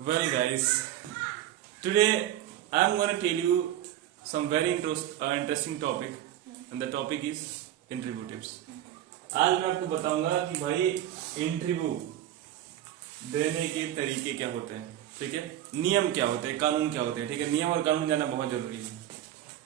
Well, guys, today I'm going to tell you some very interesting topic, and the topic is interview tips. आज मैं आपको बताऊंगा कि भाई इंटरव्यू देने के तरीके क्या होते हैं, ठीक है, नियम क्या होते हैं, कानून क्या होते हैं, ठीक है, नियम और कानून जानना बहुत जरूरी है।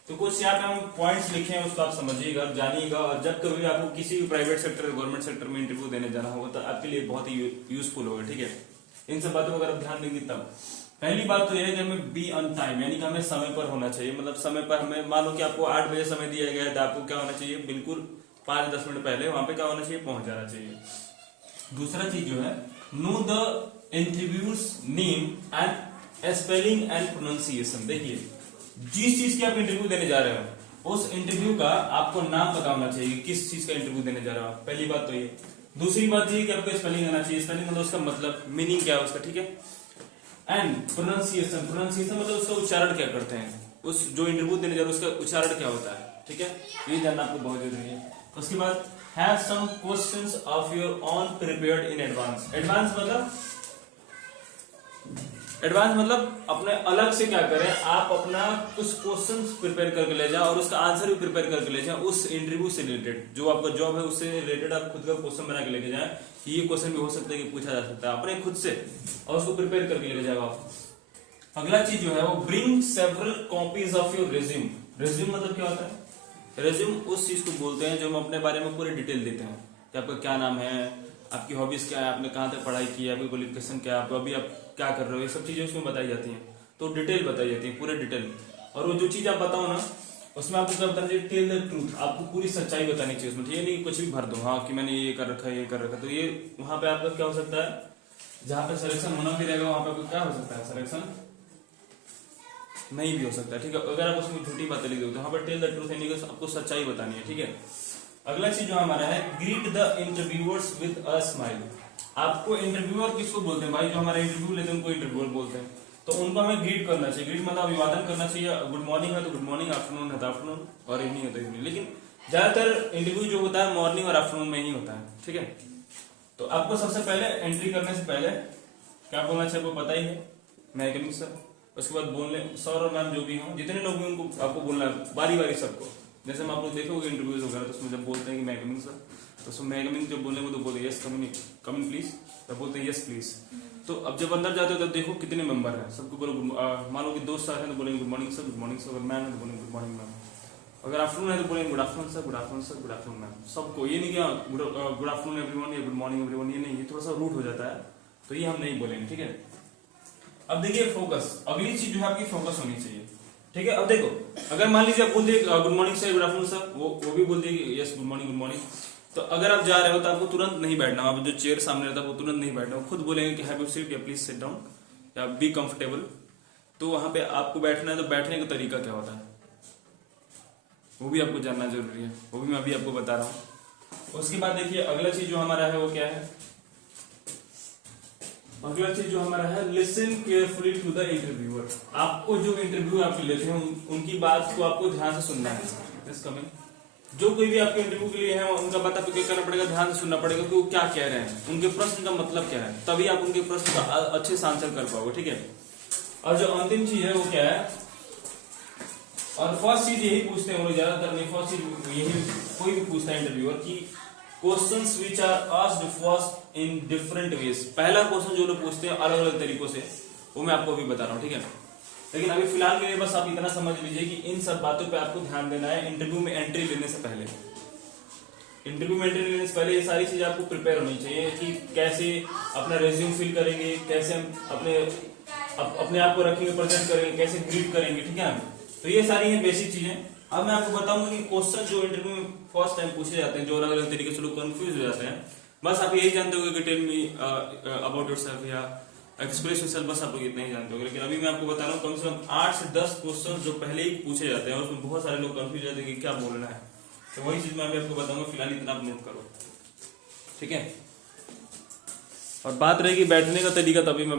तो कुछ यहाँ पे हम पॉइंट्स लिखे हैं, उसको आप समझिएगा, जानिएगा, और जब कभी आपको किसी भी प्राइवेट सेक्टर गवर्नमेंट सेक्टर में इंटरव्यू देने जाना होगा तो आपके लिए बहुत ही यूजफुल होगा, ठीक है। इन सब बातों को अगर आप ध्यान देंगे तब पहली बात तो यह है कि हमें बी ऑन टाइम, यानी कि हमें समय पर होना चाहिए। मतलब समय पर हमें, मान लो कि आपको 8 बजे समय दिया गया है तो आपको क्या होना चाहिए, बिल्कुल 5-10 मिनट पहले वहां पे क्या होना चाहिए, पहुंच जाना चाहिए। दूसरा चीज जो है, know the interviews name and spelling and pronunciation. देखिए, जिस चीज की आप इंटरव्यू देने जा रहे हो उस इंटरव्यू का आपको नाम पता होना चाहिए, किस चीज का इंटरव्यू देने जा रहे हो आप। पहली बात तो ये। दूसरी बात ये कि आपको स्पेलिंग आना चाहिए। स्पेलिंग मतलब उसका मतलब, मीनिंग क्या है उसका, ठीक है। एंड प्रोनाउंसिएशन, प्रोनाउंसिएशन मतलब उसका उच्चारण क्या करते हैं, उस जो इंटरव्यू देने जा रहे हो उसका उच्चारण क्या होता है, ठीक है, ये जानना आपको बहुत जरूरी है। उसके बाद have some questions of your own prepared in advance. Advance मतलब अपने अलग से क्या करें, आप अपना कुछ क्वेश्चंस प्रिपेयर करके ले जाओ और उसका आंसर भी प्रिपेयर करके ले जाओ उस इंटरव्यू से रिलेटेड, जो आपका जॉब है उससे रिलेटेड आप खुद का क्वेश्चन बना के लेके जाए। ये क्वेश्चन भी हो सकता है कि पूछा जा सकता है अपने खुद से, और उसको प्रिपेयर करके लेके जाओ आप। अगला चीज जो है वो bring several copies of your resume. Resume मतलब क्या होता है, रिज्यूम उस चीज को बोलते हैं जो हम अपने बारे में पूरे डिटेल देते हैं कि आपका क्या नाम है, आपकी हॉबीज क्या है, आपने कहाँ तक पढ़ाई की है, आपकी क्वालिफिकेशन क्या है, आपको अभी आप क्या कर रहे हो, ये सब चीजें उसमें बताई जाती हैं। तो डिटेल बताई जाती है, पूरे डिटेल। और वो जो चीज आप बताओ ना उसमें आपको क्या बताना चाहिए, टेल द ट्रूथ, आपको पूरी सच्चाई बतानी चाहिए उसमें, ठीक है, नहीं कुछ भी भर दो, हाँ कि मैंने ये कर रखा है, ये कर रखा है। तो ये वहां पे आपका क्या हो सकता है, जहां पे सिलेक्शन होना भी रहेगा वहां पे आपको क्या हो सकता है, सिलेक्शन नहीं भी हो सकता है, ठीक है, अगर आप उसमें झूठी बातें लिख दो। तो वहां पर टेल द ट्रूथ यानी कि आपको सच्चाई बतानी है, ठीक है। अगला चीज जो हमारा है, greet the interviewers with a smile. आपको इंटरव्यूअर किसको बोलते हैं भाई, जो हमारा इंटरव्यू लेते हैं उनको इंटरव्यूअर बोलते हैं। तो उनको हमें ग्रीट करना चाहिए। ग्रीट मतलब अभिवादन करना चाहिए। गुड मॉर्निंग है तो गुड मॉर्निंग, आफ्टरनून है तो आफ्टरनून, और इवनिंग है तो इवनिंग। लेकिन ज्यादातर इंटरव्यू जो होता है मॉर्निंग और आफ्टरनून में ही होता है, ठीक है। तो आपको सबसे पहले एंट्री करने से पहले क्या बोलना चाहिए, आपको पता ही है, मैं कमिंग सर। उसके बाद बोलने सर और मैम जो भी हो, जितने लोग भी उनको आपको बोलना है बारी बारी सबको। जैसे हम आप लोग देखोगे इंटरव्यूज वगैरह तो उसमें जब बोलते हैं कि मैं कमिंग सर, तो उसमें मैं कमिंग जब बोलेंगे तो बोलते यस कमिंग प्लीज, तब बोलते हैं यस प्लीज। तो अब जब अंदर जाते हो तब देखो कितने मेंबर हैं, सबको बोलो मान लो कि 2 सर हैं तो बोलेंगे good morning sir, good morning sir. अगर मैम है तो बोलेंगे गुड मॉर्निंग मैम। अगर आफ्टरनून है तो बोलेंगे good afternoon sir, good afternoon sir, good afternoon ma'am. सबको, ये नहीं कि गुड आफ्टरनून एवरीवन या गुड मॉर्निंग एवरीवन, ये नहीं, ये थोड़ा सा रूट हो जाता है, तो ये हम नहीं बोलेंगे, ठीक है। अब देखिए फोकस, अगली चीज जो है आपकी फोकस होनी चाहिए, ठीक है। अब देखो, अगर मान लीजिए आप बोल दिए good morning sir, good afternoon sir, वो भी बोल दिए यस गुड मॉर्निंग, तो अगर आप जा रहे हो तो आपको तुरंत नहीं बैठना, आप जो चेयर सामने रहता है वो तुरंत नहीं बैठना, खुद बोलेंगे कि हैव यू सीट या प्लीज सिट डाउन या बी कंफर्टेबल। तो वहां पे आपको बैठना है, तो बैठने का तरीका क्या होता है वो भी आपको जानना जरूरी है, वो भी मैं अभी आपको बता रहा हूँ। उसके बाद देखिए अगला चीज जो हमारा है वो क्या है, अगला चीज जो हमारा है, listen carefully to the interviewer. आपको जो इंटरव्यू आप लेते हैं उनकी बात को आपको ध्यान से सुनना है। जो कोई भी आपके इंटरव्यू के लिए है उनका बात आपको क्या करना पड़ेगा, ध्यान से सुनना पड़ेगा कि वो क्या कह रहे हैं, उनके प्रश्न का मतलब क्या है, तभी आप उनके प्रश्न का अच्छे से आंसर कर पाओगे, ठीक है। और जो अंतिम चीज है वो क्या है, और फर्स्ट चीज यही पूछते हैं वो ज्यादातर, नहीं फर्स्ट चीज यही कोई भी पूछता है इंटरव्यूअर की, questions which are asked first in different ways. पहला क्वेश्चन जो लोग पूछते हैं अलग अलग तरीकों से, वो मैं आपको अभी बता रहा हूँ, ठीक है। लेकिन अभी फिलहाल के लिए बस आप इतना समझ लीजिए कि इन सब बातों पे आपको ध्यान देना है इंटरव्यू में एंट्री लेने से पहले। इंटरव्यू में एंट्री लेने से पहले ये सारी चीजें आपको प्रिपेयर होनी चाहिए कि कैसे अपना रेज्यूम फिल करेंगे, कैसे हम अपने आप को रखेंगे, प्रेजेंट करेंगे, कैसे ग्रीट करेंगे, ठीक है। तो ये सारी है बेसिक चीजें। अब मैं आपको बताऊंगा कि क्वेश्चन जो इंटरव्यू में फर्स्ट टाइम पूछे जाते हैं, जो अलग अलग तरीके से लोग कंफ्यूज हो जाते हैं, बस आप यही जानते हो कि टेल मी अबाउट योरसेल्फ या एक्सप्रेस योरसेल्फ, बस आप लोग इतना ही जानते हो। लेकिन अभी मैं आपको बता रहा हूँ कम से कम 8 से 10 क्वेश्चन जो पहले ही पूछे जाते हैं और उसमें बहुत सारे लोग कंफ्यूज जाते हैं कि क्या बोलना है। तो वही चीज मैं अभी आपको बताऊंगा, फिलहाल इतना आप नोट करो, ठीक है। और बात रहेगी बैठने का तरीका, तभी मैं